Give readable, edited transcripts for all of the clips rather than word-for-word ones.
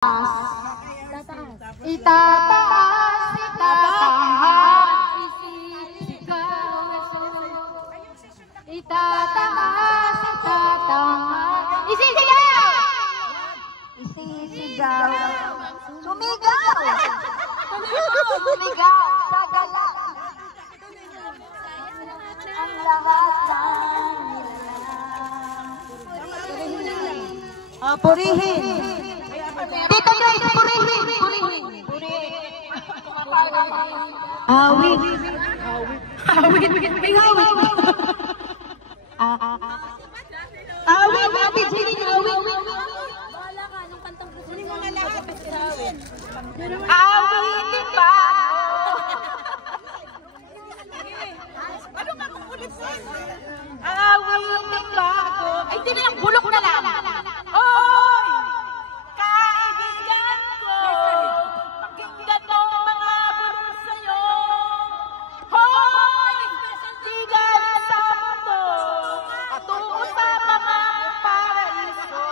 Itataas, itatanghal, itataas, itatanghal, isisigaw! Isisigaw. Sumigaw! Sumigaw sa gala. Ang lahat ng purihin. Tita Joyce, purihin. Awit. Awit. May awit. Awit. Sinin awit. Bahala ka, anong kantang gusto mo na lahat? Awitin ba? Ano ka kung ulit mo? Awitin ba ako? Ay, hindi lang, bulok na lang. Oy! Kaibigan ko! Pakinggan mo mga bulong sa'yo. Hoy! Tigal sa mundo. Patungo sa mga paraiso.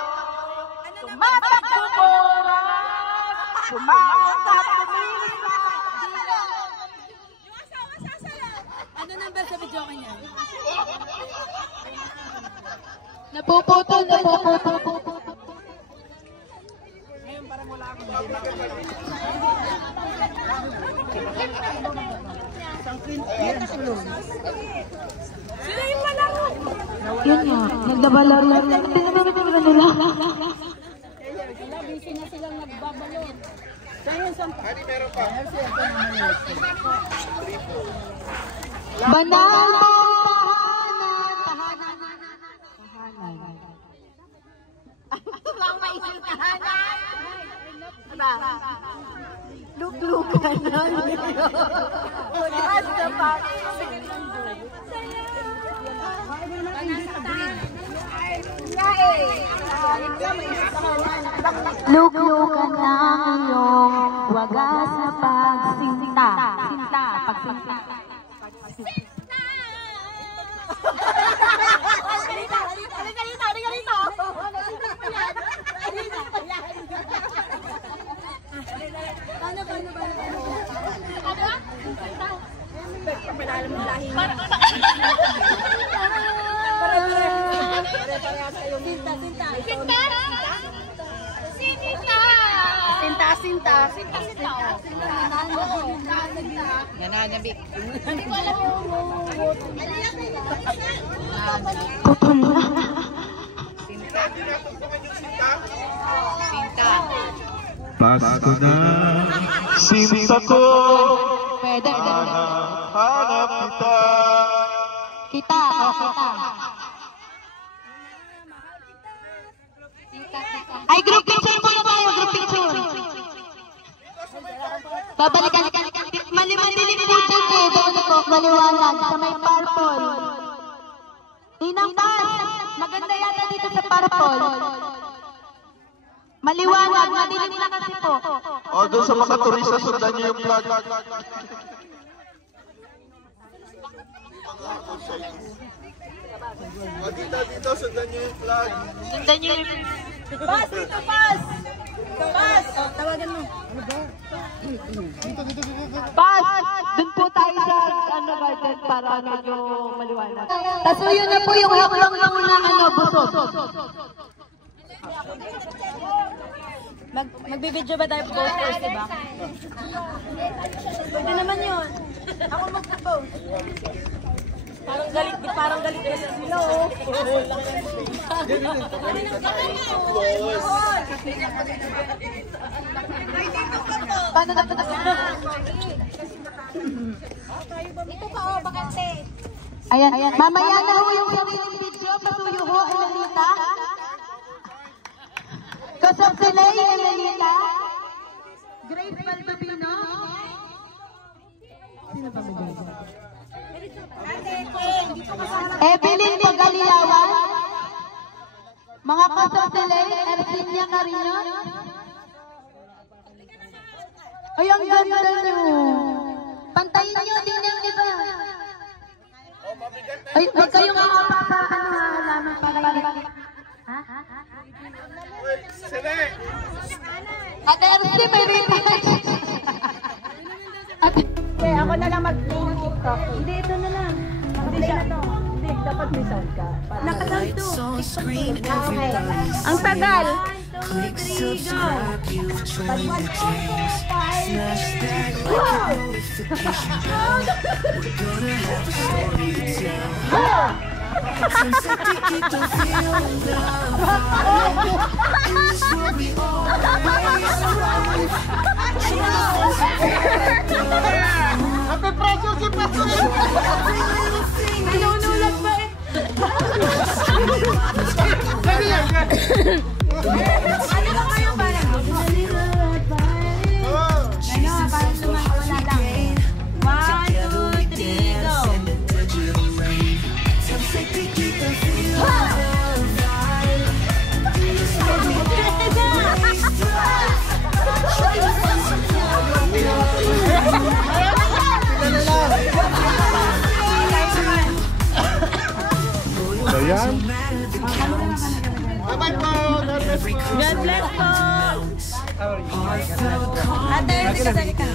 Tumatakbo mo oras. Kumakap kumisa. Yung asawa sasala. Ano number sa video kanya? Napuputol. Ngayon parang wala akong sila yung malaro. Yun nga, nagdabalaro nila. Wala, busy na silang nagbabalon. Saan yung sampa? Meron pa. Banal na tahanan. Lang maising tahanan. Diba? Luglugan na. Ulas na pa. Luglugan ng iyong wagas na pagsinta. Pagsinta. Sinta. Nananabik. Putol na. Sinta. Pasko na, sinta ko, Pwede. hanap kita. Kita. Ay, group picture po na tayo, group picture. Babalikan. Maliwanag po dyan eh. Doon po, maliwanag. Sa may purple. Ninang Paz, maganda yata dito sa purple. Maliwanag, madilim na kasi po. O, doon sa mga turista, sundan niyo yung flag. O, dito, sundan niyo yung flag. Sundan niyo yung... Pas! Dito, pas! Pas! Tawagan mo. Paz! Doon po tayo sa garden para medyo maliwanag. Tapos yun na po yung hakbang ng busot. Magbibideo ba tayo both first, diba? Pwede naman yun. Ako mag-post. Parang galit na sila, oh. Paano na po na? Ito ka, oh, bakante. Ayan. Mamaya na ho yung sariling video. Patuyo ho, Elalita. Kasap sila yung Elalita. Grace Valdovino. Sino pa ba? Evelyn Pagalilawan. Mga kasap sila, Ercinia Carino. Ay, ang ganda nyo. Pantayin nyo din ang iba. Ay, huwag kayong aapa sa halaman para. Ha? Sili! Ate Elsie, may retouch. Okay, ako na lang mag-play ng TikTok. Hindi, ito na lang. Hindi siya. Hindi, dapat may sound ka. Naka-sound to. Okay. Ang tagal. Happy Precious si Pastor! Nanunulat ba eh? Ano ba kayo parang? Ano, parang wala lang. 1, 2, 3, go! Ayan. Bye-bye po! God bless po! Ate, kasali ka.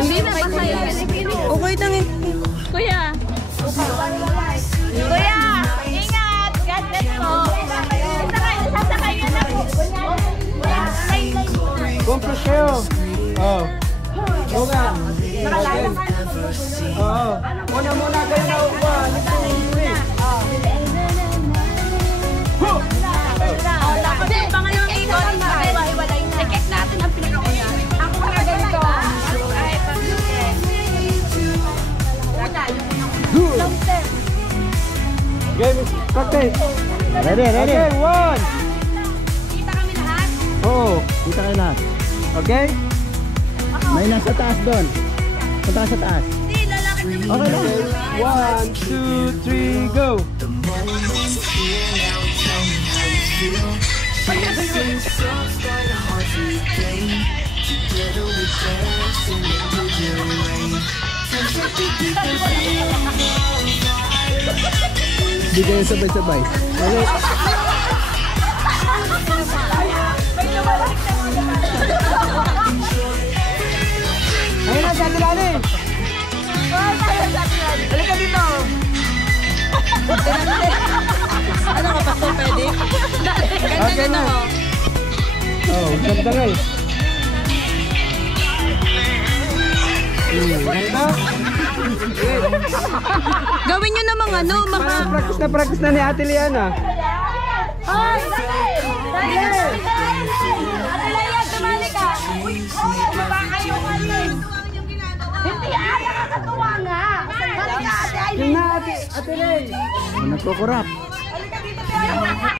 Hindi na ba kayo? Okay lang. Kuya! Kuya! Ingat! God bless po! Sasakay nyo na po. Compras kayo. Oh. Buka. Oo. Muna kayo na upa. Tapos yung pangayong ikot, hiwa-hiwalay na. Check natin ang pinakauna. Ako ka ganito. Game. Practice. Ready. Okay, 1. Kita kami lahat. Oo. Kita kayo lahat. Okay? May nasa taas doon. Punta ka sa taas. Hindi, lalakad naman. Okay lang. 1, 2, 3, go! Hindi kayo sabay-sabay. Okay. Ayun na, sabi namin. Halika dito. Ano ka pa po, pwede? Okay na. Oh, ganda nga eh. Ganda? Gawin nyo namang ano, mga... Practice na ni Ate Liana. Hoy! Dali! Ate Leia, tumali ka! Uy, baba kayo kasi! Hindi, nakakatuwa nga! Halika, Ate Aileen! Yung na Ate Lay. Nagkukurap. Halika dito,